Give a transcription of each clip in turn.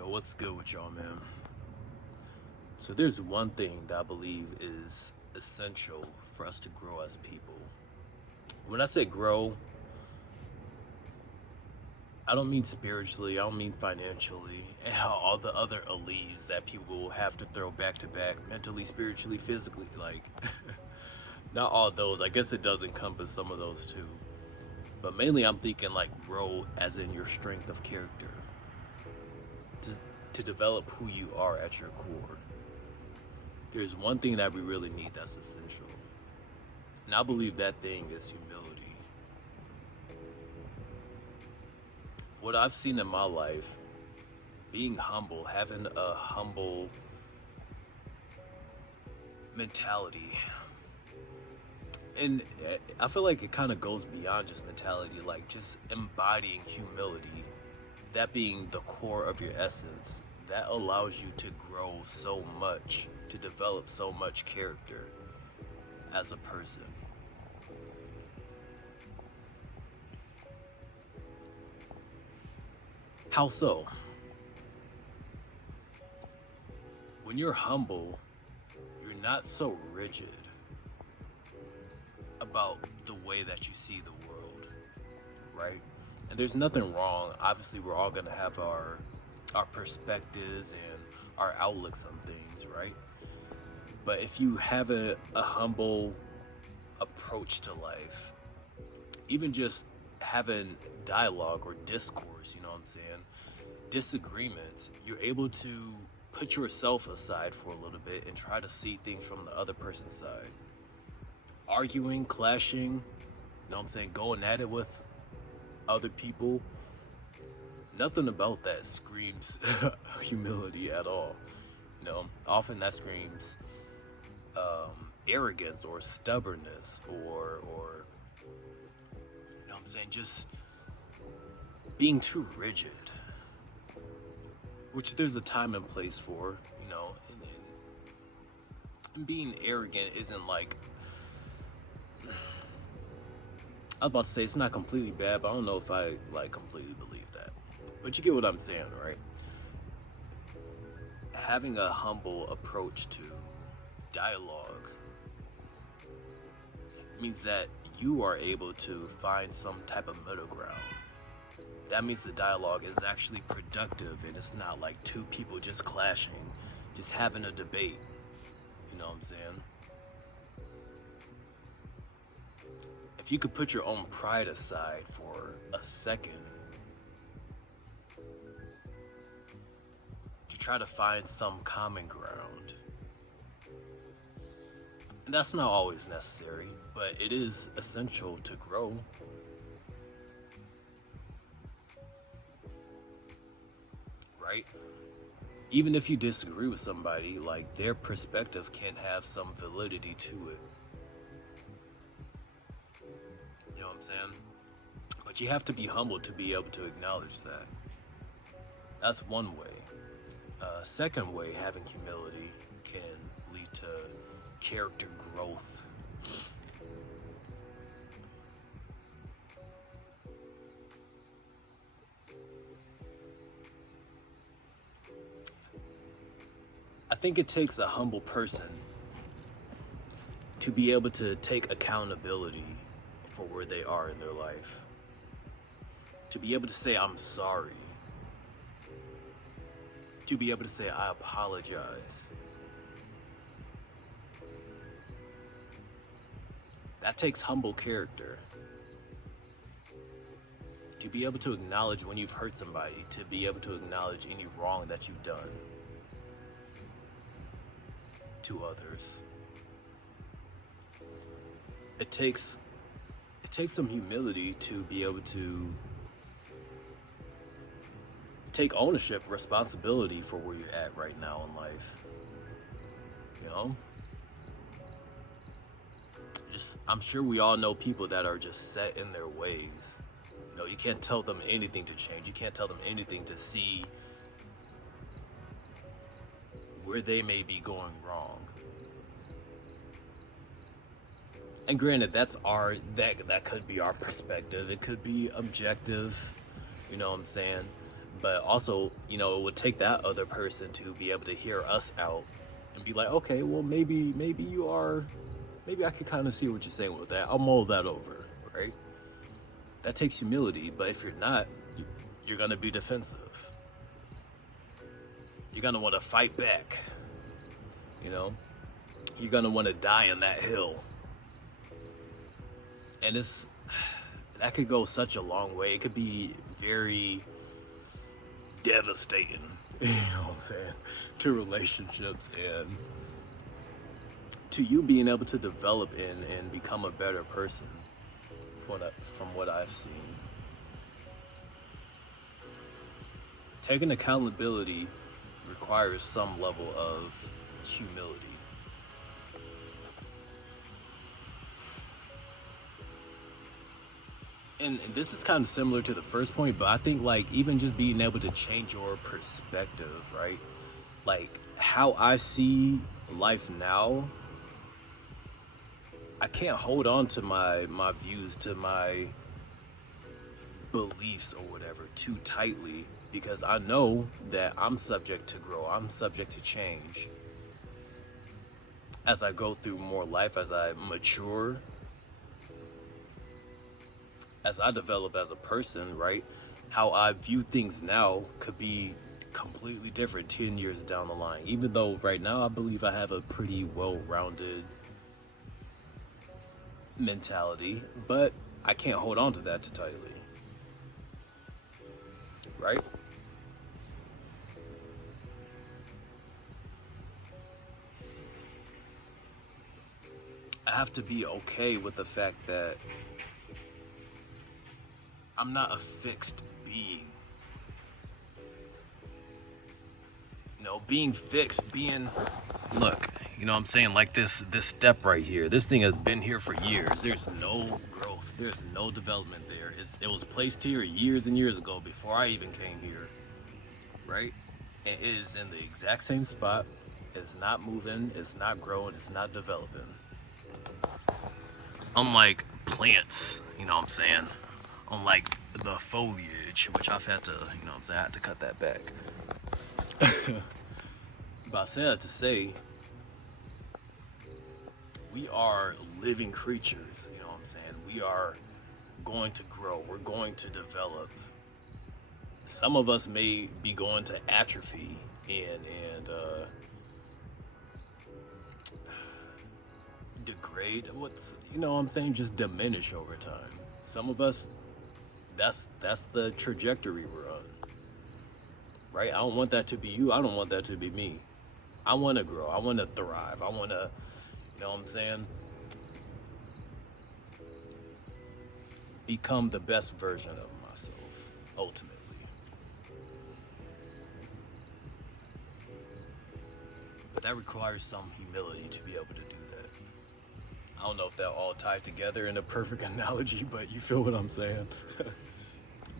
Yo, what's good with y'all, man? So there's one thing that I believe is essential for us to grow as people. When I say grow, I don't mean spiritually, I don't mean financially, and all the other alleys that people will have to throw back to back, mentally, spiritually, physically, like, not all those. I guess it does encompass some of those too. But mainly I'm thinking like grow as in your strength of character. To develop who you are at your core. There's one thing that we really need that's essential. And I believe that thing is humility. What I've seen in my life, being humble, having a humble mentality. And I feel like it kind of goes beyond just mentality, like just embodying humility, that being the core of your essence, that allows you to grow so much, to develop so much character as a person. How so? When you're humble, you're not so rigid about the way that you see the world, right? And there's nothing wrong. Obviously, we're all gonna have our perspectives and our outlooks on things, right? But if you have a humble approach to life, even just having dialogue or discourse, you know what I'm saying? Disagreements, you're able to put yourself aside for a little bit and try to see things from the other person's side. Arguing, clashing, you know what I'm saying? Going at it with other people, nothing about that screams humility at all. You know, often that screams arrogance or stubbornness or you know what I'm saying, just being too rigid, which there's a time and place for, you know, and being arrogant isn't like, I was about to say it's not completely bad, but I don't know if I like completely believe that. But you get what I'm saying, right? Having a humble approach to dialogues means that you are able to find some type of middle ground. That means the dialogue is actually productive and it's not like two people just clashing, just having a debate. You know what I'm saying? If you could put your own pride aside for a second to try to find some common ground. And that's not always necessary, but it is essential to grow. Right? Even if you disagree with somebody, like their perspective can have some validity to it. You know what I'm saying? But you have to be humble to be able to acknowledge that. That's one way. Second way, having humility can lead to character growth. I think it takes a humble person to be able to take accountability for where they are in their life. To be able to say, I'm sorry. To be able to say, I apologize. That takes humble character. To be able to acknowledge when you've hurt somebody, to be able to acknowledge any wrong that you've done to others. It takes some humility to be able to take ownership, responsibility for where you're at right now in life. You know? I'm sure we all know people that are just set in their ways. You know, you can't tell them anything to change. You can't tell them anything to see where they may be going wrong. And granted, that could be our perspective. It could be objective, you know what I'm saying? but also, it would take that other person to be able to hear us out and be like, okay, well, maybe you are, maybe I can kind of see what you're saying with that. I'll mull that over, right? That takes humility, but if you're not, you're gonna be defensive. You're gonna want to fight back. You're gonna want to die on that hill, and that could go such a long way. It could be very devastating, what I'm saying, to relationships and to you being able to develop and become a better person from what I've seen. Taking accountability requires some level of humility. And this is kind of similar to the first point, but I think even just being able to change your perspective, right? Like how I see life now, I can't hold on to my views, to my beliefs or whatever too tightly, because I know that I'm subject to grow. I'm subject to change as I go through more life, as I mature, as I develop as a person, right? How I view things now could be completely different 10 years down the line. Even though right now I believe I have a pretty well-rounded mentality, but I can't hold on to that too tightly, right? I have to be okay with the fact that I'm not a fixed being. Being fixed, look, what I'm saying? Like this step right here, this thing has been here for years. There's no growth. There's no development there. It was placed here years and years ago before I even came here, right? It is in the exact same spot. It's not moving. It's not growing. It's not developing. Unlike plants, what I'm saying? Unlike the foliage, which I've had to, I had to cut that back. But I say that to say, we are living creatures, what I'm saying? We are going to grow. We're going to develop. Some of us may be going to atrophy and degrade. What I'm saying? Just diminish over time. Some of us, that's the trajectory we're on, right? I don't want that to be you. I don't want that to be me. I want to grow. I want to thrive. I want to, what I'm saying? Become the best version of myself, ultimately. But that requires some humility to be able to do that. I don't know if that all tied together in a perfect analogy, but you feel what I'm saying?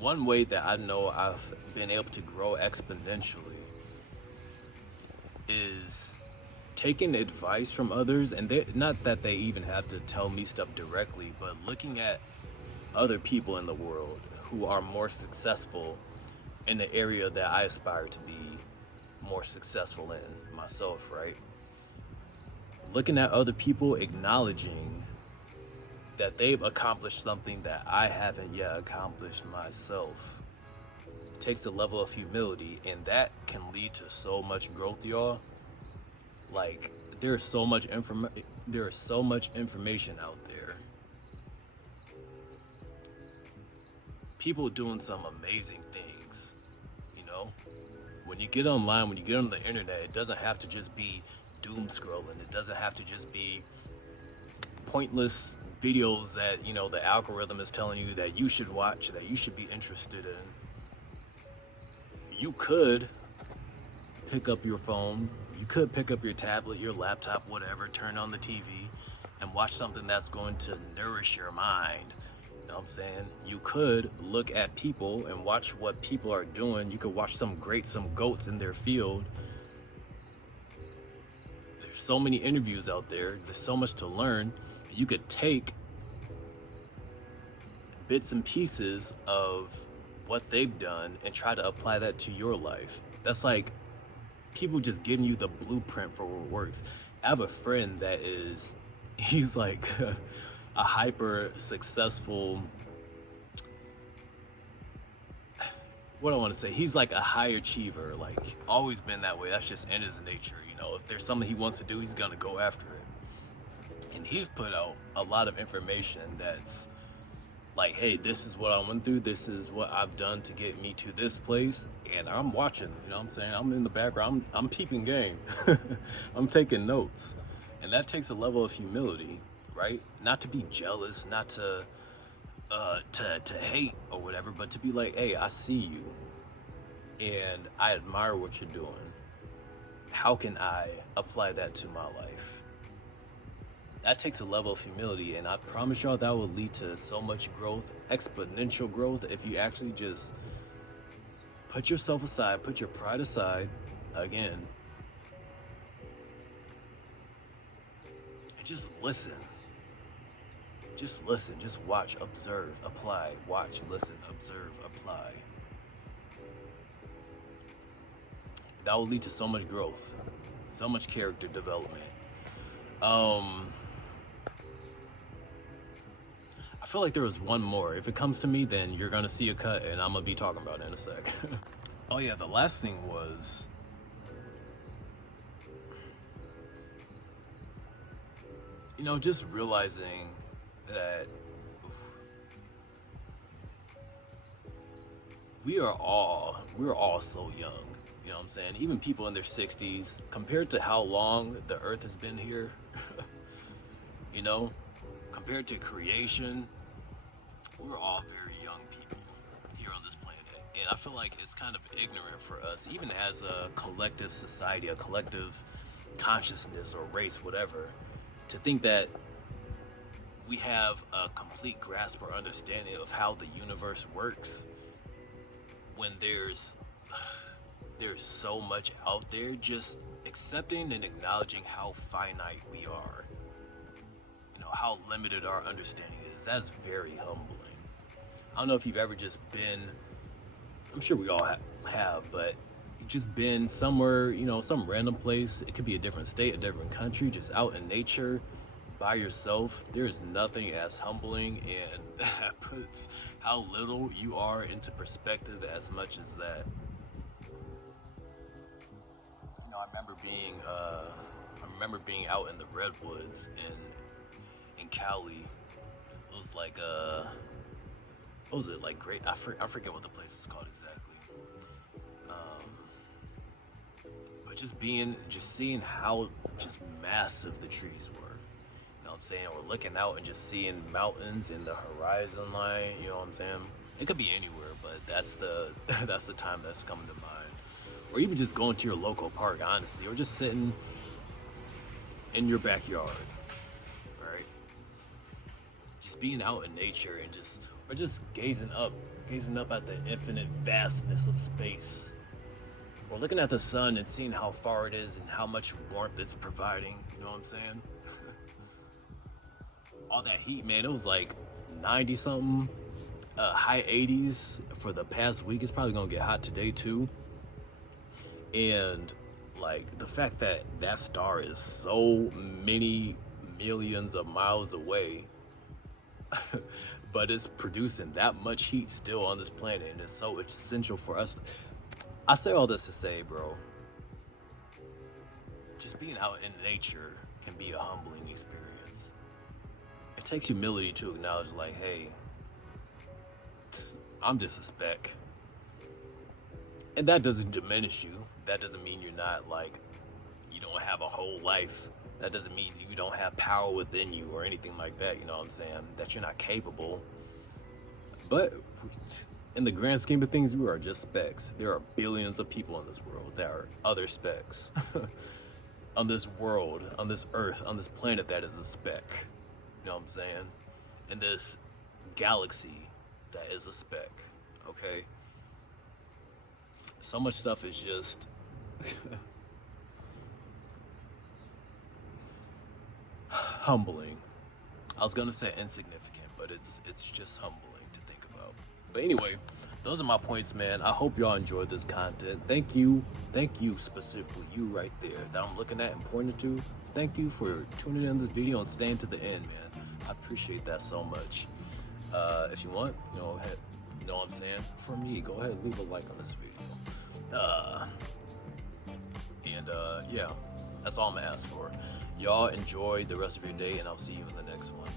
One way that I know I've been able to grow exponentially is taking advice from others, and not that they even have to tell me stuff directly, but looking at other people in the world who are more successful in the area that I aspire to be more successful in myself, right? Looking at other people, acknowledging that they've accomplished something that I haven't yet accomplished myself takes a level of humility, and that can lead to so much growth, y'all. Like, there's so much information out there. People doing some amazing things, When you get online, when you get on the internet, it doesn't have to just be doom scrolling. It doesn't have to just be pointless videos that, the algorithm is telling you that you should watch, that you should be interested in. You could pick up your phone, you could pick up your tablet, your laptop, whatever, turn on the TV and watch something that's going to nourish your mind. You know what I'm saying? You could look at people and watch what people are doing. You could watch some goats in their field. There's so many interviews out there. There's so much to learn. You could take bits and pieces of what they've done and try to apply that to your life. That's like people just giving you the blueprint for what works. I have a friend that he's like a hyper successful, what I want to say, he's like a high achiever, like always been that way. That's just in his nature, you know. If there's something he wants to do, he's gonna go after it. And he's put out a lot of information that's like, hey, this is what I went through, this is what I've done to get me to this place, and I'm watching, you know what I'm saying? I'm in the background, I'm peeping game. I'm taking notes. And that takes a level of humility, right? Not to be jealous, not to hate or whatever, but to be like, hey, I see you and I admire what you're doing. How can I apply that to my life? That takes a level of humility, and I promise y'all that will lead to so much growth, exponential growth, if you actually just put yourself aside, put your pride aside, again, and just listen. Just listen, just watch, observe, apply, watch, listen, observe, apply. That will lead to so much growth, so much character development. I feel like there was one more. If it comes to me, then you're gonna see a cut, and I'm gonna be talking about it in a sec. Oh yeah, the last thing was, you know, just realizing that we're all so young, you know what I'm saying? Even people in their 60s, compared to how long the earth has been here, you know, compared to creation, we're all very young people here on this planet. And I feel like it's kind of ignorant for us, even as a collective society, a collective consciousness or race, whatever, to think that we have a complete grasp or understanding of how the universe works when there's so much out there. Just accepting and acknowledging how finite we are, you know, how limited our understanding is. That's very humbling. I don't know if you've ever just been, I'm sure we all have, but just been somewhere, you know, some random place. It could be a different state, a different country, just out in nature by yourself. There's nothing as humbling, and that puts how little you are into perspective as much as that. You know, I remember being out in the redwoods in Cali. It was like what was it, like great? I forget what the place is called exactly. But just seeing how just massive the trees were. You know what I'm saying? Or looking out and just seeing mountains in the horizon line. You know what I'm saying? It could be anywhere, but that's the time that's coming to mind. Or even just going to your local park, honestly, or just sitting in your backyard, right? Just being out in nature and just gazing up at the infinite vastness of space. Or looking at the sun and seeing how far it is and how much warmth it's providing. You know what I'm saying? All that heat, man, it was like 90 something, high 80s for the past week. It's probably gonna get hot today too. And like the fact that that star is so many millions of miles away, but it's producing that much heat still on this planet, and it's so essential for us. I say all this to say, bro, just being out in nature can be a humbling experience. It takes humility to acknowledge, like, hey, I'm just a speck. And that doesn't diminish you. That doesn't mean you're not, like, you don't have a whole life. That doesn't mean you don't have power within you or anything like that, you know what I'm saying? That you're not capable. But in the grand scheme of things, we are just specks. There are billions of people in this world. There are other specks. On this world, on this earth, on this planet that is a speck. You know what I'm saying? In this galaxy that is a speck. Okay? So much stuff is just humbling. I was gonna say insignificant, but it's just humbling to think about. But anyway, those are my points, man. I hope y'all enjoyed this content. Thank you specifically, you right there that I'm looking at and pointing to. Thank you for tuning in this video and staying to the end, man. I appreciate that so much. If you want, you know what I'm saying? For me, go ahead and leave a like on this video. Yeah, that's all I'm gonna ask for. Y'all enjoy the rest of your day, and I'll see you in the next one.